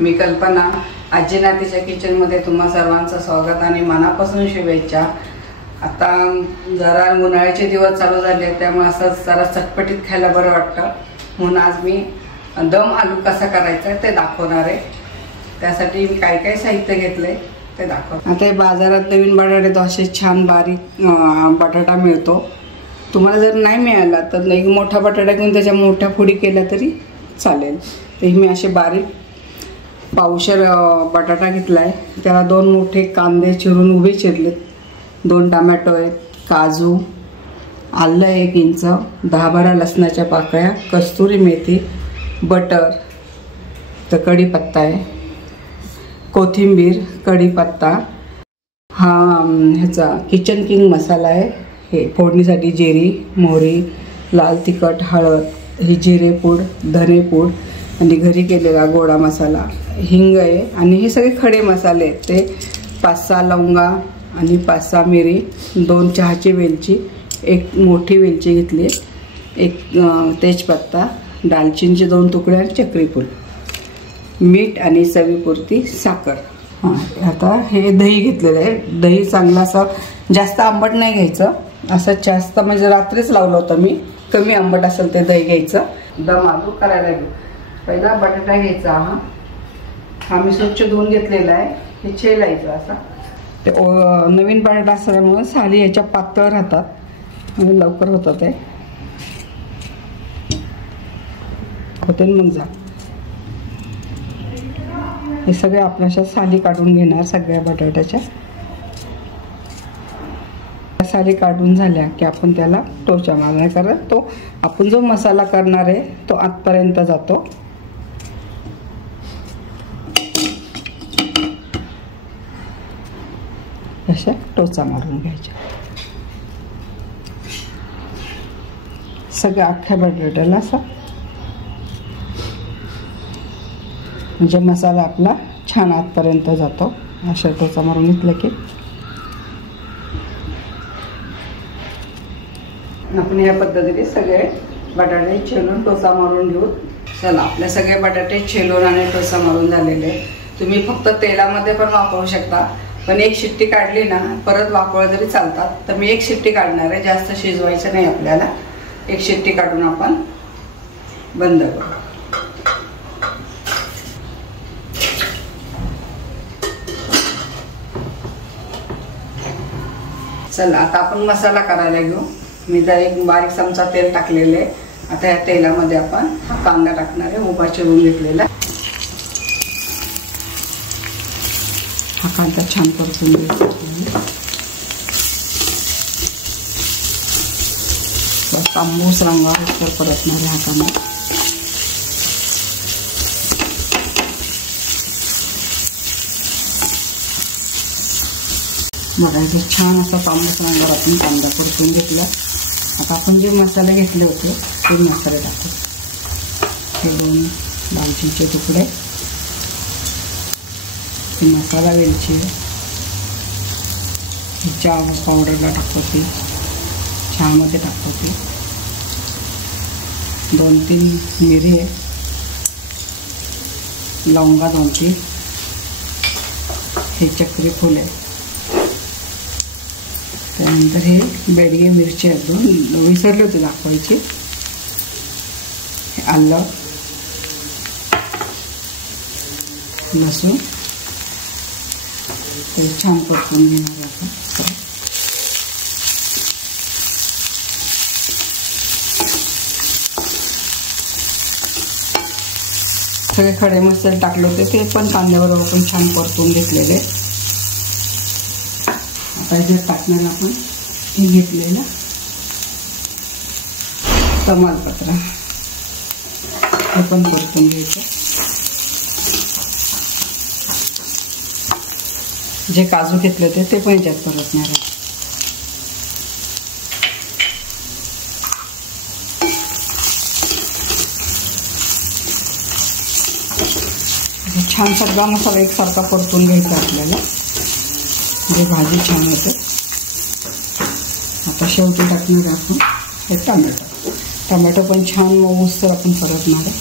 मी कल्पना, आजी नातीच्या किचनमध्ये तुम्हा सर्वांचं स्वागत आणि मनापासून शुभेच्छा। आता जरा उन्हाळ्याचे दिवस चालू झाले त्यामुळे असं जरा चटपटीत खायला बरं वाटतं, म्हणून आज मी दम आलू कसा करायचा ते दाखवणार आहे। त्यासाठी मी काय काय साहित्य घेतले ते दाखवतो। आता बाजारात नवीन बटाटे तो असे छान बारीक बटाटा मिळतो। तुम्हाला जर नाही मिळाला तर एक मोठा बटाटा घेऊन त्याच्या मोठ्या फोडी केल्या तरी चालेल। तर मी असे बारीक पावशर बटाटा घेतलाय, त्याला 2 मोठे कांदे चिरून उभे चिरलेत, 2 टोमॅटो आहेत, काजू, आलं 1 इंच, 10-12 लसणाच्या पाकळ्या, कस्तुरी मेथी, बटर, तर कढीपत्ता आहे, कोथिंबीर, कढीपत्ता, हा ह्याचा किचन किंग मसाला आहे, हे फोडणीसाठी जिरी, मोहरी, लाल तिखट, हळद, ही जिरे पूड, धने पूड आणि घरी केलेला गोडा मसाला, हिंग आहे आणि हे सगळे खडे मसाले आहेत। ते 5-6 लवंगा आणि 5-6 मिरी, 2 चहाची वेलची, 1 मोठी वेलची घेतली, 1 तेजपत्ता, दालचिनीचे 2 तुकडे आणि चक्री फूल, मीठ आणि चवीपुरती साखर। आता हे दही घेतलेलं आहे। दही चांगलं असं जास्त आंबट नाही घ्यायचं, असं जास्त म्हणजे रात्रीच लावलं होतं मी, कमी आंबट असेल ते दही घ्यायचं। दम आलू करायला घेऊ। पहिला बटाटा घ्यायचा, हा मी स्वच्छ धुवून घेतलेला आहे, हे छेलायचं असा। ते नवीन बटाटा असल्यामुळे साली याच्या पातळ राहतात आणि लवकर होतं ते होते। मग जा हे सगळे आपल्याच्या साली काढून घेणार, सगळ्या बटाट्याच्या साली काढून झाल्या की आपण त्याला टोचा मारणार, कारण तो आपण जो मसाला करणार आहे तो आतपर्यंत जातो। अशा टोचा मारून घ्यायचा सगळ्या अख्ख्या बटाट्याला असा, म्हणजे मसाला आपला छान आतपर्यंत जातो। अशा टोचा मारून घेतला की आपण या पद्धतीने सगळे बटाटे छेलून टोचा मारून घेऊ। चला, आपले सगळे बटाटे छेलून आणि टोचा मारून झालेले। तुम्ही फक्त तेलामध्ये पण वापरू शकता, पण 1 शिट्टी काढली ना परत वापरलं तरी चालतात। तर मी 1 शिट्टी काढणार आहे, जास्त शिजवायचं नाही आपल्याला। 1 शिट्टी काढून आपण बंद करू। चला, आता आपण मसाला करायला घेऊ। मी जर 1 बारीक चमचा तेल टाकलेले आहे। आता या तेलामध्ये आपण हा कांदा टाकणार आहे, उभा चिरून घेतलेला। हा कांदा छान परतून घ्यायचा, तांबूस रंगावर परतणार आहे हा कांदा। बघा, इथे छान असा तांबूस रंगावर आपण कांदा परतून घेतला। आता आपण जे मसाले घेतले होते ते मसाले टाकू। हे 2 दालचिनीचे तुकडे, ही मसाला वेलची, चहा पावडरला टाकतो ती, चहामध्ये टाकतो ती, 2-3 मिरी आहे, लवंगा 2-3, हे चक्री फूल आहे, त्यानंतर हे बेडगे मिरची आहेत 2, विसरले होते दाखवायचे, आलं, लसूण, ते छान परतून घेणार आपण। सगळे खडे मसाले टाकले होते ते पण कांद्याबरोबर आपण छान परतून घेतलेले। आता जे टाकणार आपण हे घेतलेलं तमालपत्र, हे पण परतून घ्यायचं। जे काजू घेतले होते ते पण याच्यात परतणार आहे। छान सगळा मसाला एकसारखा परतून घ्यायचा आपल्याला, म्हणजे भाजी छान होते। आता शेवटी टाकणार आपण हे टोमॅटो, टोमॅटो पण छान मऊसर आपण परतणार आहे।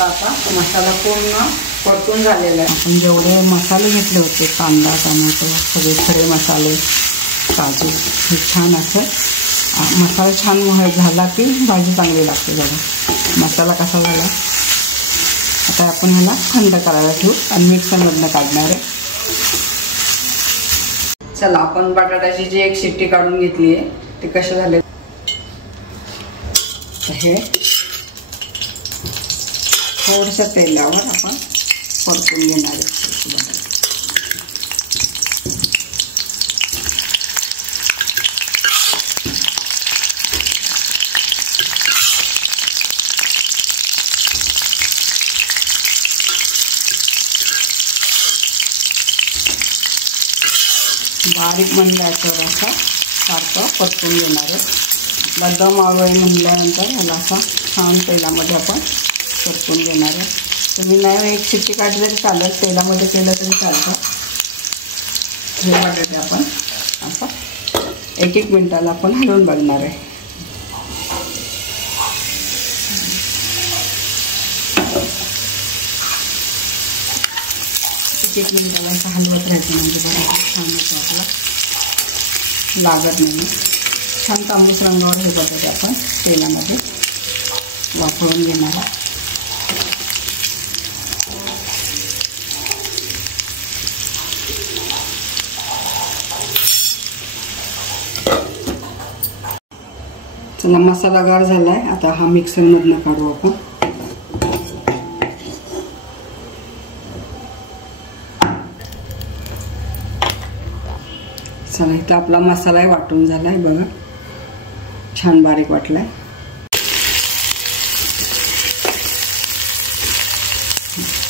आपला आता मसाला पूर्ण परतून झालेला आहे. आपण जेवढे मसाले घेतले होते, कांदा, टोमॅटो, सगळे खडे मसाले, काजू, हे छान असं मसाला छान झाला की भाजी चांगली लागते. बघा मसाला कसा झाला. आता आपण ह्याला थंड करायला ठेवू आणि मिक्सरमधनं काढणार आहे. चला आपण बटाट्याची जी एक शिट्टी काढून घेतली आहे ते कसे झाले हे थोडंसं तेलावर आपण परतून घेणार आहे. बारीक मंदाच्यावर असा सारखं परतून घेणार आहे. आपला दम आवळी म्हणल्यानंतर ह्याला असा छान तेलामध्ये आपण परतून घेणार आहे. तुम्ही नाही एक शिट्टी काढली तरी चालेल, तेलामध्ये केलं तरी चालतं. हे बटाटे आपण असं 1-1 मिनिटाला आपण हलवून बघणार आहे. एक मिनिटाला असं हलवत राहायचं म्हणजे बघा छान होतं, आपला लागत नाही. छान तांबूस रंगावर हे बटाटे आपण तेलामध्ये वाफळून घेणार आहे. चला मसाला गार झाला आहे. आता हा मिक्सरमधनं काढू आपण. चला इथं आपला मसाला वाटून झाला आहे. बघा छान बारीक वाटलाय.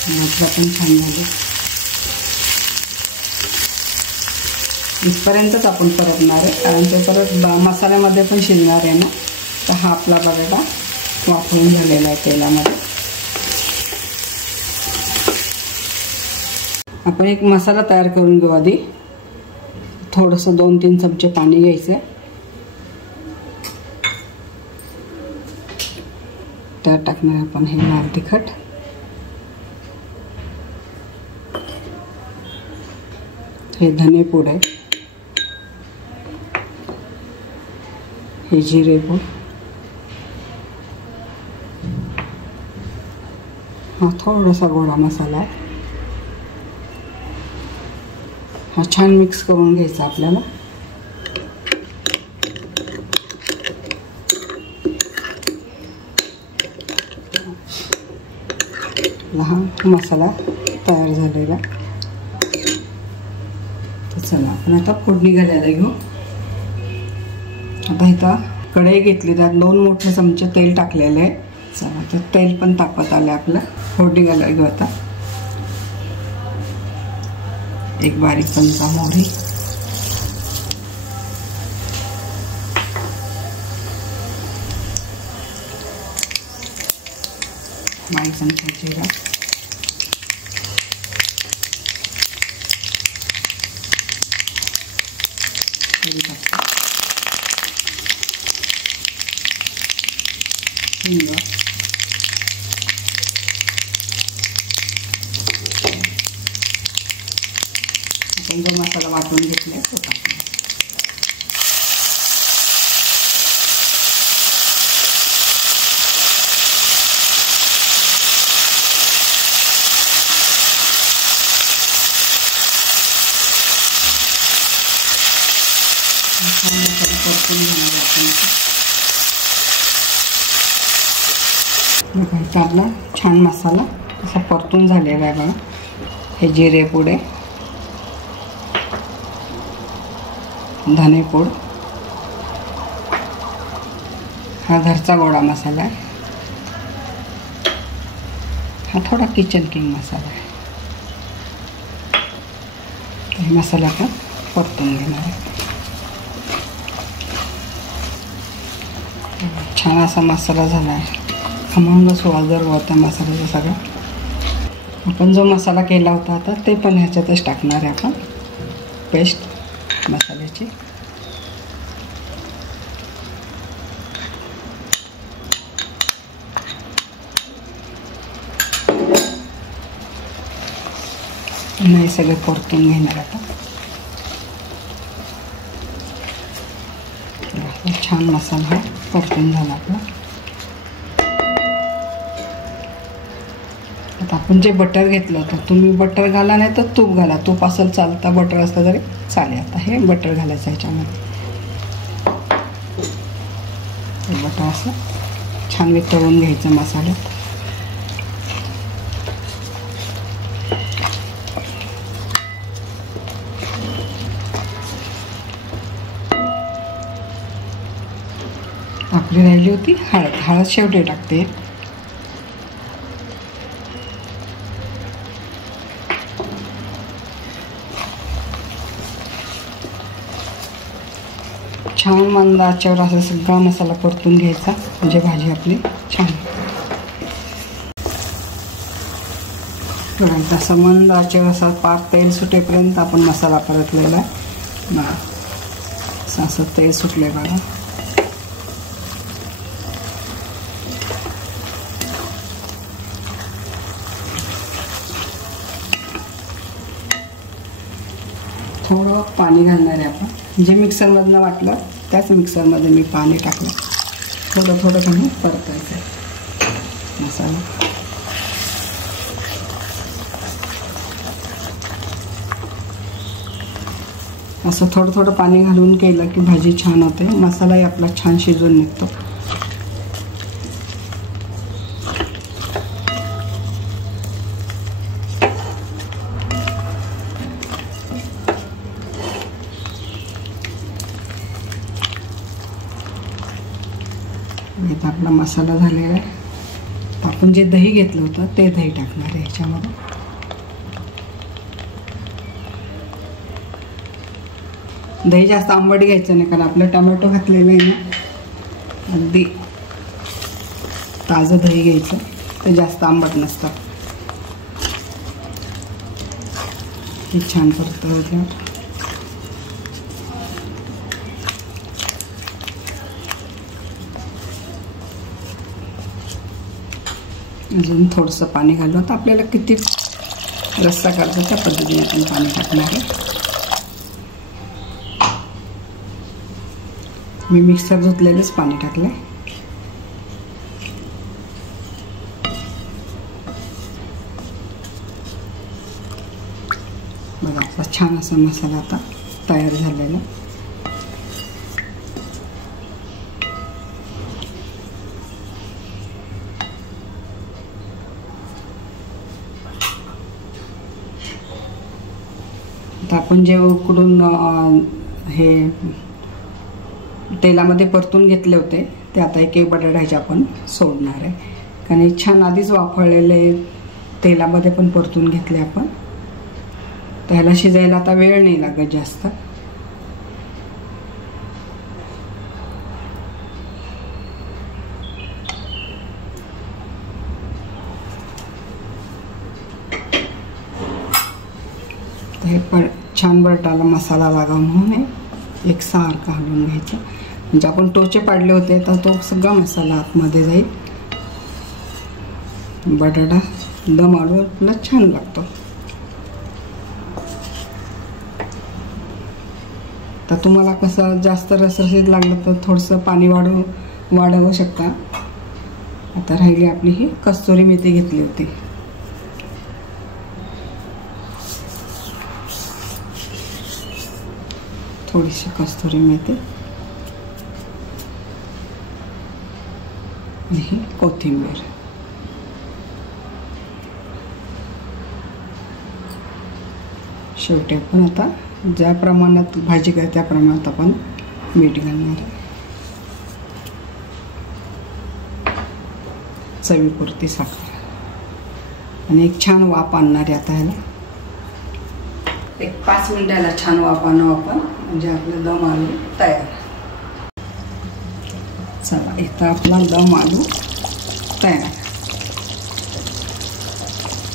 मसाला पण छान झाला. इथपर्यंतच आपण परतणार आहे कारण ते परत मसाल्यामध्ये पण शिजणार आहे ना. तर हा आपला बटाटा वाफवून झालेला आहे तेलामध्ये. आपण एक मसाला तयार करून घेऊ. आधी थोडंसं 2-3 चमचे पाणी घ्यायचं. त्यात टाकणार आपण हे लाल तिखट, हे धने पूड आहे, हे जिरे पूड, हा थोडासा गोडा मसाला आहे. हा छान मिक्स करून घ्यायचा आपल्याला. हा मसाला तयार झालेला. तर चला आपण आता फोडणी घालायला घेऊ. आता इथं कढई घेतली, त्यात 2 मोठे चमचे तेल टाकलेले आहे. चला तर तेल पण तापत आलं आपलं. फोडणी घालायला घेऊ आता. 1 बारीक चमचा मोहरी, 1 चमचा जिरा, 1 हिंग, आपण जो मसाला वाटून घेतलाय तो टाकला. परतून घेणार आपण. बघा आपला छान मसाला असा परतून झालेला आहे. बघा हे जिरे पूड आहे, धने पूड, हा घरचा गोडा मसाला आहे, हा थोडा किचन किंग मसाला आहे. हे मसाला आपण परतून घेणार आहे. छान असा मसाला झाला आहे. खमंग सुवास होता मसाल्याचा सगळा. आपण जो मसाला केला होता आता ते पण ह्याच्यातच टाकणार आहे आपण, पेस्ट मसाल्याची. नाही सगळे परतून घेणार आता. छान मसाला परतून झाला आपला. आता आपण जे बटर घेतलं होतं, तुम्ही बटर घाला नाही तर तूप घाला. तूप असेल चालता, बटर असलं तरी चालेल. आता हे बटर घालायचं ह्याच्यामध्ये. बटर असं छान वितळून घ्यायचं मसाल्यात. आपली राहिली होती हळद. हळद शेवटी टाकते. छान मंद आचेवर असा सगळा मसाला परतून घ्यायचा, म्हणजे भाजी आपली छान. तसा मंद आचेवर असा पाक तेल सुटेपर्यंत आपण मसाला परतलेला आहे. असं तेल सुटले बघा. थोडं पाणी घालणार आहे आपण. जे मिक्सरमधनं वाटलं त्याच मिक्सरमध्ये मी पाणी टाकलं. थोडं थोडं कमी परतायचं आहे मसाला. असं थोडं थोडं पाणी घालून केलं की भाजी छान होते. मसालाही आपला छान शिजून निघतो. आता आपला मसाला झालेला आहे. आपण जे दही घेतलं होतं ते दही टाकणार आहे ह्याच्यामध्ये. दही जास्त आंबट घ्यायचं नाही, कारण आपलं टोमॅटो घातलेलं आहे ना. अगदी ताजं दही घ्यायचं, ते जास्त आंबट नसतं. हे छान परतवलं. अजून थोडंसं पाणी घालून. आता आपल्याला किती रस्सा काढतो त्या पद्धतीने आपण पाणी टाकणार आहे. मी मिक्सर धुतलेलंच पाणी टाकलं. बघा आपला छान असा मसाला आता तयार झालेला. आता आपण जे उकडून हे तेलामध्ये परतून घेतले होते ते आता एक एक बटाटा ह्याच्या आपण सोडणार आहे. कारण हे छान आधीच वाफळलेले तेलामध्ये पण परतून घेतले आपण. त्याला शिजायला आता वेळ नाही लागत जास्त. हे पण छान बटाटा मसाला लागावा म्हणून एक सारखा हलवून घ्यायचा. म्हणजे आपण टोचे पाडले होते तर तो सगळा मसाला आतमध्ये जाईल. बटाटा दम आडून छान लागतो. तर तुम्हाला कसं जास्त रसरशीत लागलं तर थोडंसं पाणी वाढवू शकता. आता राहिली आपली ही कस्तुरी मेथी घेतली होती. थोडीशी कस्तुरी मेथी आणि कोथिंबीर. शेवटी आपण आता ज्या प्रमाणात भाजी काय त्या प्रमाणात आपण मीठ घालणार. चवीपुरती साखर आणि एक छान वाफ आणणार आहे. आता ह्याला एक 5 मिनिटाला छान वाफ आणू आपण, म्हणजे आपलं दम आलू तयार. चला इथं आपला दम आलू तयार.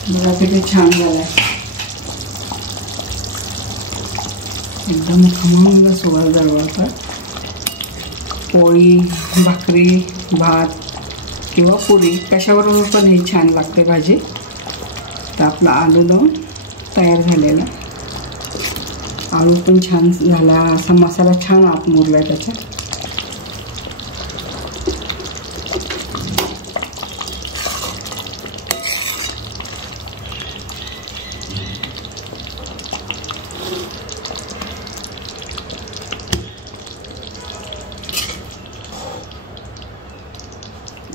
बघा किती छान झालाय. एकदम खमंग सुवास दरवळतात. पोळी, भाकरी, भात किंवा पुरी कशावरून पण ही छान लागते भाजी. तर आपला आलू दम तयार झालेला. आलू पण छान झाला, असा मसाला छान आत मुरला आहे त्याच्यात.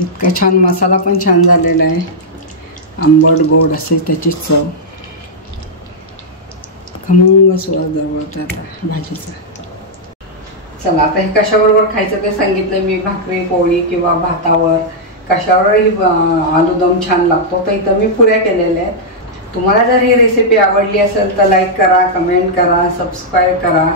इतका छान मसाला पण छान झालेला आहे. आंबट गोड असे त्याची चव. खमंग सुवास दरवळतो आता भाजीचा. चला आता हे कशाबरोबर खायचं ते सांगितलं मी. भाकरी, पोळी किंवा भातावर कशावरही आलूदम छान लागतो. तर इथं मी पुऱ्या केलेल्या आहेत. तुम्हाला जर ही रेसिपी आवडली असेल तर लाईक करा, कमेंट करा, सबस्क्राईब करा.